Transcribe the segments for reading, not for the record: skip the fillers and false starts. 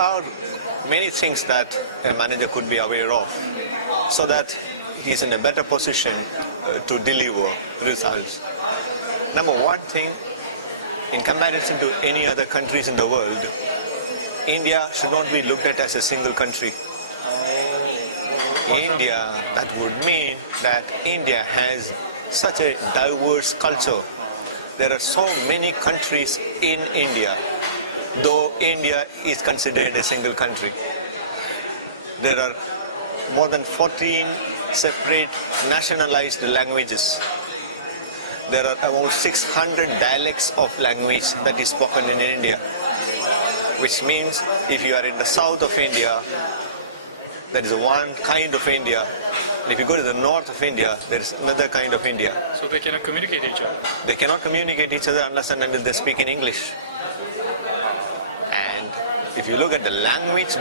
are many things that a manager could be aware of so that he's in a better position to deliver results. Number one thing, in comparison to any other countries in the world, India should not be looked at as a single country. India, that would mean that India has such a diverse culture. There are so many countries in India, though India is considered a single country. There are more than 14 separate nationalized languages. There are about 600 dialects of language that is spoken in India, which means if you are in the south of India, there is one kind of India. If you go to the north of India, there is another kind of India. So they cannot communicate each other? They cannot communicate each other unless and until they speak in English. And if you look at the language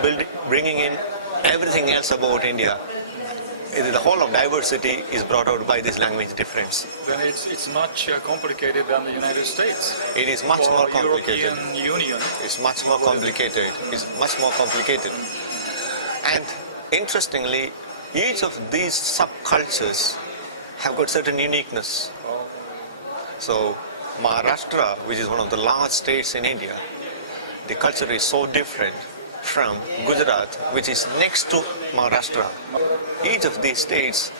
bringing in everything else about India, the whole of diversity is brought out by this language difference. Then it's much complicated than the United States. It is much more complicated. European Union. It's much more complicated. It's much more complicated. And interestingly, each of these subcultures have got certain uniqueness. So Maharashtra, which is one of the large states in India, the culture is so different from Gujarat, which is next to Maharashtra. Each of these states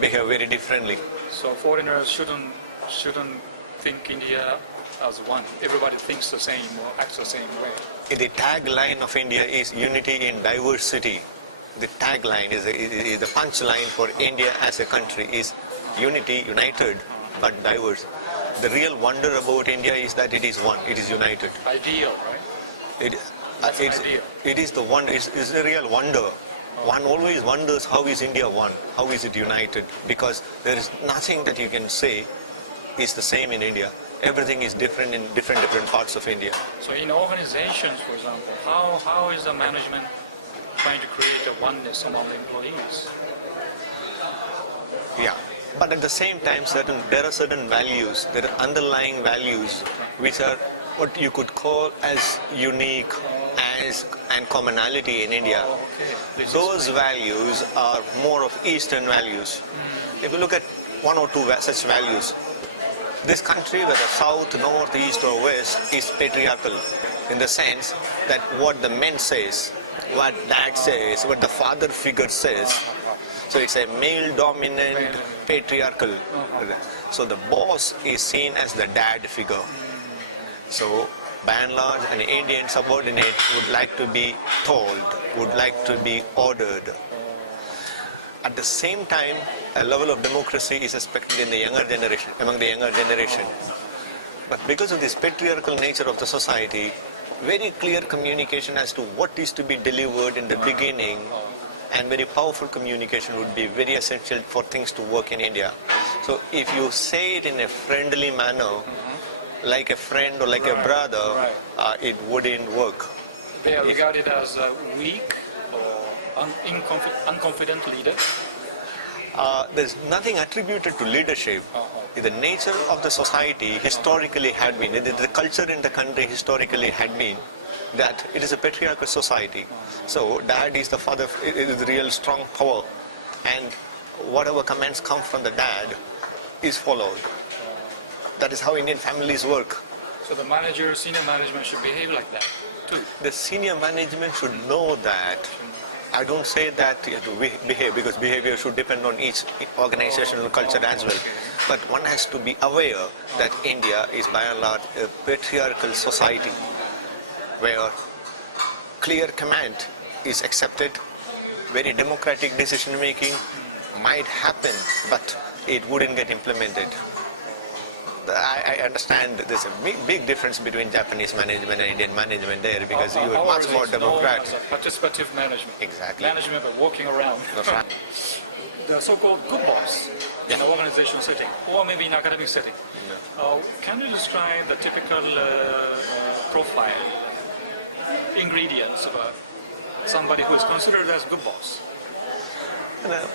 behave very differently. So foreigners shouldn't think India as one. Everybody thinks the same or acts the same way. The tagline of India is unity in diversity. The tagline is the punchline for India as a country is unity, united, but diverse. The real wonder about India is that it is one, it is united. Ideal, right? It is the one. It's a real wonder. One always wonders how is India one? How is it united? Because there is nothing that you can say is the same in India. Everything is different in different parts of India. So in organizations, for example, how is the management trying to create a oneness among the employees? Yeah, but at the same time, there are certain values, there are underlying values which are what you could call as unique and commonality in India. Those values are more of Eastern values. If you look at one or two such values, this country, whether south, north, east or west, is patriarchal in the sense that what the men says, what dad says, what the father figure says. So it's a male-dominant patriarchal. So the boss is seen as the dad figure. So by and large, an Indian subordinate would like to be told, would like to be ordered. At the same time, a level of democracy is expected in the younger generation, among the younger generation. But because of this patriarchal nature of the society, very clear communication as to what is to be delivered in the beginning and very powerful communication would be very essential for things to work in India. So if you say it in a friendly manner, like a friend or like a brother, it wouldn't work. They are regarded as weak or unconfident leader? There's nothing attributed to leadership. The nature of the society historically had been, the culture in the country historically had been that it is a patriarchal society. So dad is the father, it is the real strong power, and whatever commands come from the dad is followed. That is how Indian families work. So the manager, senior management should behave like that too? The senior management should know that. I don't say that you have to behave, because behavior should depend on each organizational culture as well. But one has to be aware that India is by and large a patriarchal society where clear command is accepted, very democratic decision making might happen, but it wouldn't get implemented. I understand there's a big difference between Japanese management and Indian management there, because you are much more democratic. Participative management. Exactly. Management by walking around. That's right. The so-called good boss in an organizational setting, or maybe in academic setting. Can you describe the typical profile, ingredients of somebody who is considered as good boss?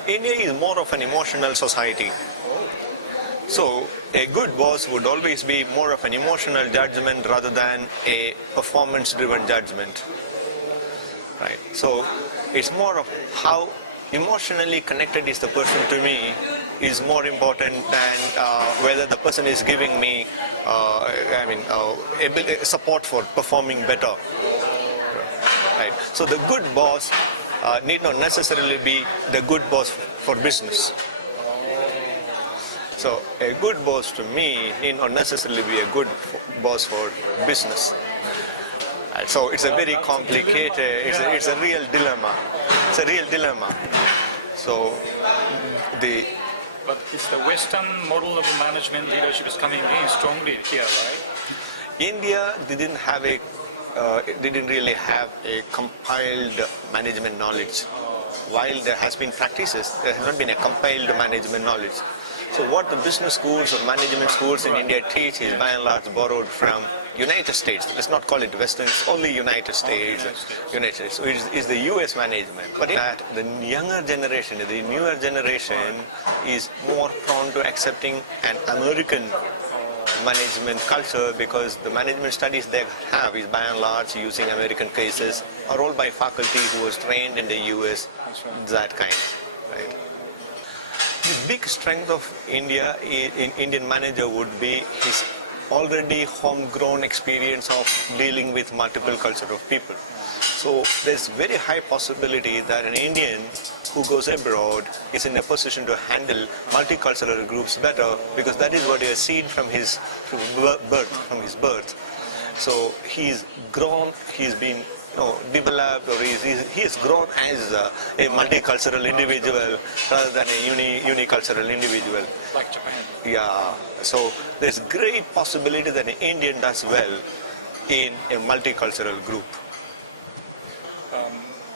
India is more of an emotional society. So a good boss would always be more of an emotional judgment rather than a performance-driven judgment. right? So it's more of how emotionally connected is the person to me is more important than whether the person is giving me, support for performing better, right? So the good boss need not necessarily be the good boss for business. So a good boss to me need not necessarily be a good boss for business. Right, so it's a very complicated, it's a real dilemma. It's a real dilemma. So But it's the Western model of management leadership is coming in strongly here, right? India didn't really have a compiled management knowledge. While there has been practices, there has not been a compiled management knowledge. So what the business schools or management schools in India teach is by and large borrowed from United States. Let's not call it Western, it's only United States. United States. So it's the US management. But in that, the younger generation, the newer generation is more prone to accepting an American management culture because the management studies they have is by and large using American cases or all by faculty who was trained in the US, that kind, right? The big strength of Indian manager would be his already homegrown experience of dealing with multiple culture of people. So there's very high possibility that an Indian who goes abroad is in a position to handle multicultural groups better because that is what he has seen from his birth. So he's grown, he's been developed, or he has grown as a multicultural individual rather than a unicultural individual. Like Japan. Yeah, so there's great possibility that an Indian does well in a multicultural group.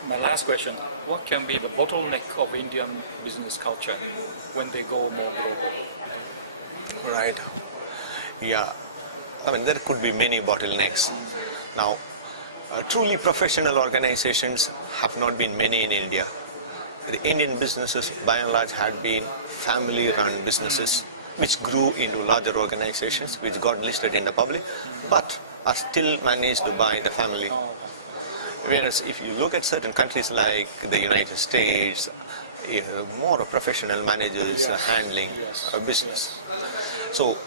My last question, what can be the bottleneck of Indian business culture when they go more global? Right. Yeah. I mean, there could be many bottlenecks. Now, truly professional organizations have not been many in India. The Indian businesses, by and large, had been family-run businesses, which grew into larger organizations, which got listed in the public, but are still managed to by the family. Whereas if you look at certain countries like the United States, more professional managers handling a business. So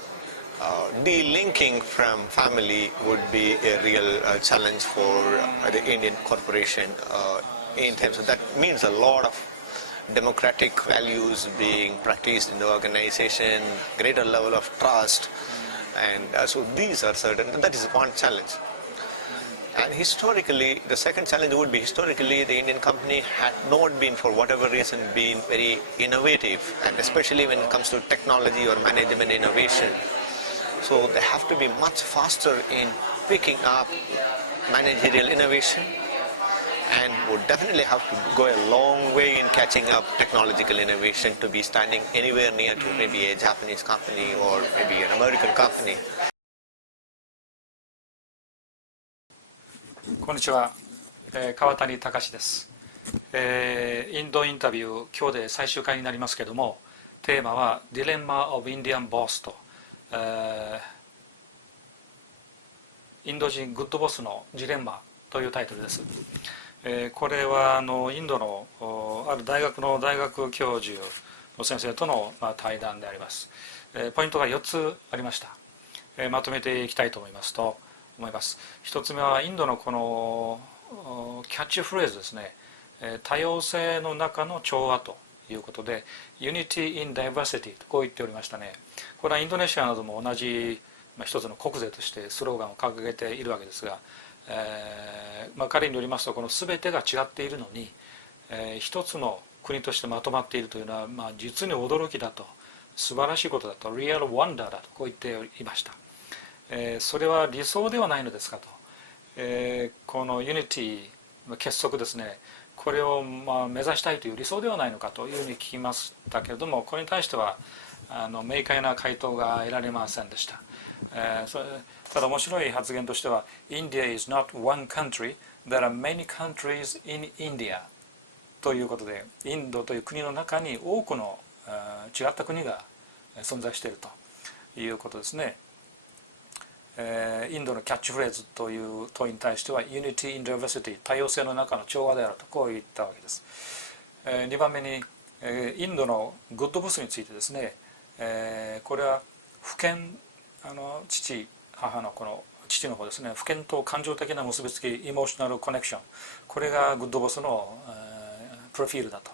delinking from family would be a real challenge for the Indian corporation in terms of that means a lot of democratic values being practiced in the organization, greater level of trust, and so these are certain, that is one challenge. And historically, the second challenge would be historically the Indian company had not been, for whatever reason, been very innovative, and especially when it comes to technology or management innovation. So they have to be much faster in picking up managerial innovation and would definitely have to go a long way in catching up technological innovation to be standing anywhere near to maybe a Japanese company or maybe an American company. こんにちは、川谷隆です、インドインタビュー今日で最終回になりますけれども、テーマは「Dilemma of Indian Boss」と、インド人グッドボスのジレンマというタイトルです、これはインドのある大学の大学教授の先生との対談であります、ポイントが4つありました、まとめていきたいと思います。一つ目はインドのこのキャッチフレーズですね、多様性の中の調和ということで Unity in Diversity とこう言っておりましたね。これはインドネシアなども同じ一つの国税としてスローガンを掲げているわけですが、彼によりますとこの全てが違っているのに、一つの国としてまとまっているというのは、実に驚きだと、素晴らしいことだと、リアルワンダーだとこう言っていました。それは理想ではないのですかと、このユニティ結束ですね、これを目指したいという理想ではないのかというふうに聞きましたけれども、これに対しては明快な回答が得られませんでした。ただ面白い発言としては India is not one country, there are many countries in India ということで、インドという国の中に多くの違った国が存在しているということですね。インドのキャッチフレーズという問いに対しては Unity in Diversity 多様性の中の調和であるとこう言ったわけです。2番目にインドのグッドボスについてですね、これは父母のこの父の方ですね、父権と感情的な結びつきイモーショナルコネクション、これがグッドボスのプロフィールだと。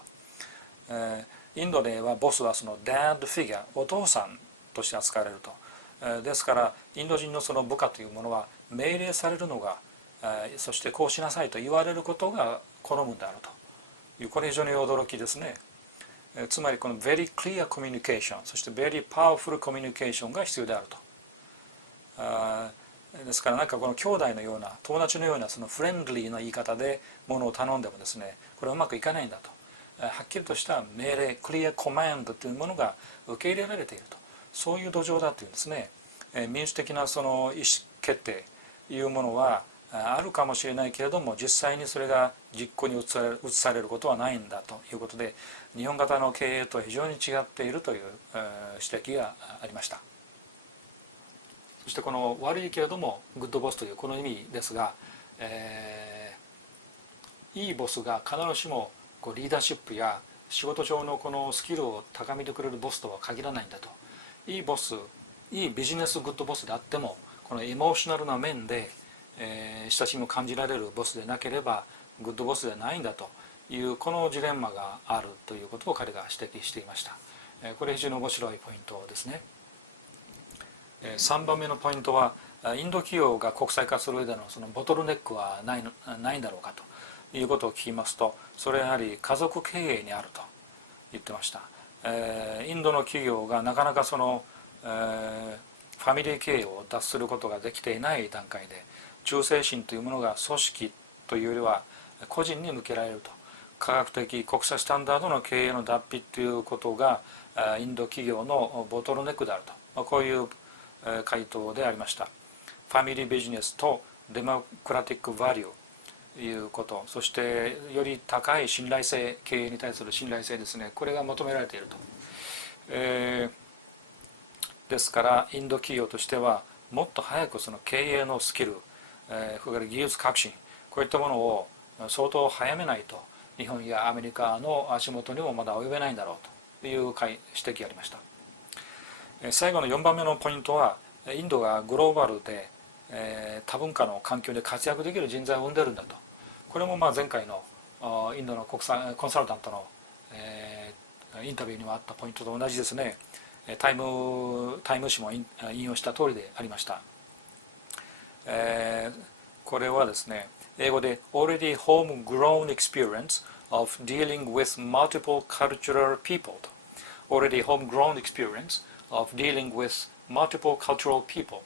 インドではボスはそのダッドフィギュア、お父さんとして扱われると。ですからインド人のその部下というものは命令されるのが、そしてこうしなさいと言われることが好むんであるという、これ非常に驚きですね。つまりこの very clear communication、 そして very powerful communication が必要であると。ですからなんかこの兄弟のような友達のようなそのフレンドリーな言い方でものを頼んでもですね、これはうまくいかないんだと。はっきりとした命令、クリアコマンドというものが受け入れられていると、そういう土壌だというんですね。民主的なその意思決定というものはあるかもしれないけれども、実際にそれが実行に移されることはないんだということで、日本型の経営と非常に違っているという指摘がありました。そしてこの悪いけれどもグッドボスというこの意味ですが、いいボスが必ずしもリーダーシップや仕事上のこのスキルを高めてくれるボスとは限らないんだと。いいボス、いいビジネスグッドボスであっても、このエモーショナルな面で、親しみを感じられるボスでなければグッドボスではないんだというこのジレンマがあるということを彼が指摘していました。これ非常に面白いポイントですね。3番目のポイントは、インド企業が国際化する上でのそのボトルネックはないんだろうかということを聞きますと、それはやはり家族経営にあると言ってました。インドの企業がなかなかその、ファミリー経営を脱することができていない段階で、忠誠心というものが組織というよりは個人に向けられると。科学的国際スタンダードの経営の脱皮ということがインド企業のボトルネックであると、こういう回答でありました。ファミリービジネスとデモクラティックバリューということ、そしてより高い信頼性、経営に対する信頼性ですね、これが求められていると。ですからインド企業としてはもっと早くその経営のスキル、それから技術革新、こういったものを相当早めないと日本やアメリカの足元にもまだ及べないんだろうという指摘がありました。最後の4番目のポイントは、インドがグローバルで多文化の環境で活躍できる人材を生んでいるんだと。これも前回のインドの国際コンサルタントのインタビューにもあったポイントと同じですね。タイム誌も引用した通りでありました。これはですね、英語で already homegrown experience of dealing with multiple cultural people と already homegrown experience of dealing with multiple cultural people、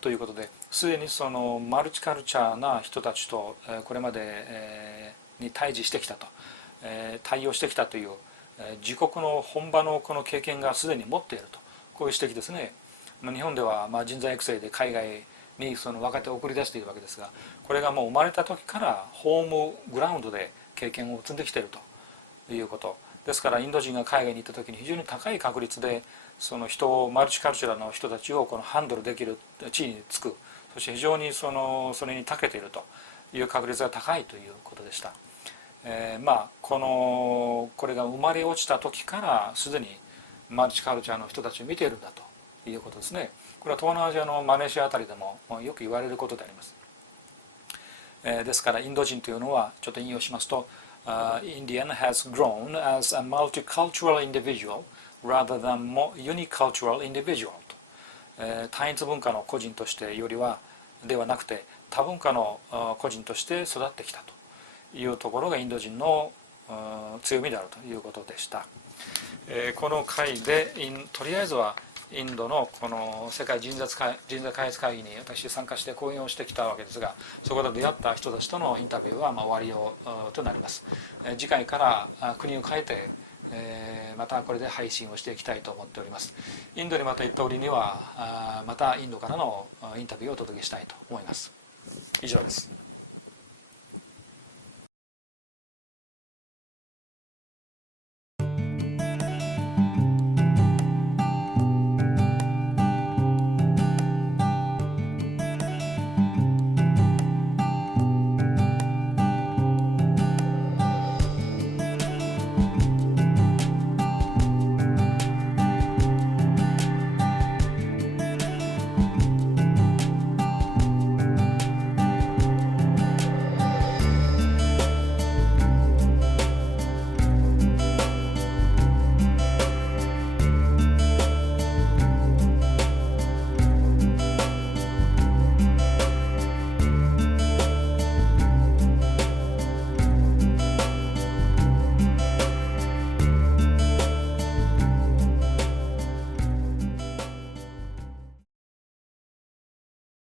ということで、すでにそのマルチカルチャーな人たちとこれまでに対峙してきたと、対応してきたという自国の本場のこの経験がすでに持っていると、こういう指摘ですね。日本では人材育成で海外にその若手を送り出しているわけですが、これがもう生まれた時からホームグラウンドで経験を積んできているということですから、インド人が海外に行った時に非常に高い確率でその人をマルチカルチャルの人たちをこのハンドルできる地位につく、そして非常にそれに長けているという確率が高いということでした。これが生まれ落ちた時からすでにマルチカルチャーの人たちを見ているんだということですね。これは東南アジアのマレーシアあたりでもよく言われることであります。ですからインド人というのは、ちょっと引用しますと、Indian has grown as a multicultural individual rather than unicultural individual と、単一文化の個人としてではなくて多文化の個人として育ってきたというところがインド人の強みであるということでした。この回でとりあえずはインドのこの世界人材開発会議に私参加して講演をしてきたわけですが、そこで出会った人たちとのインタビューは終わりとなります。次回から国を変えてまたこれで配信をしていきたいと思っております。インドにまた行った折にはまたインドからのインタビューをお届けしたいと思います。以上です。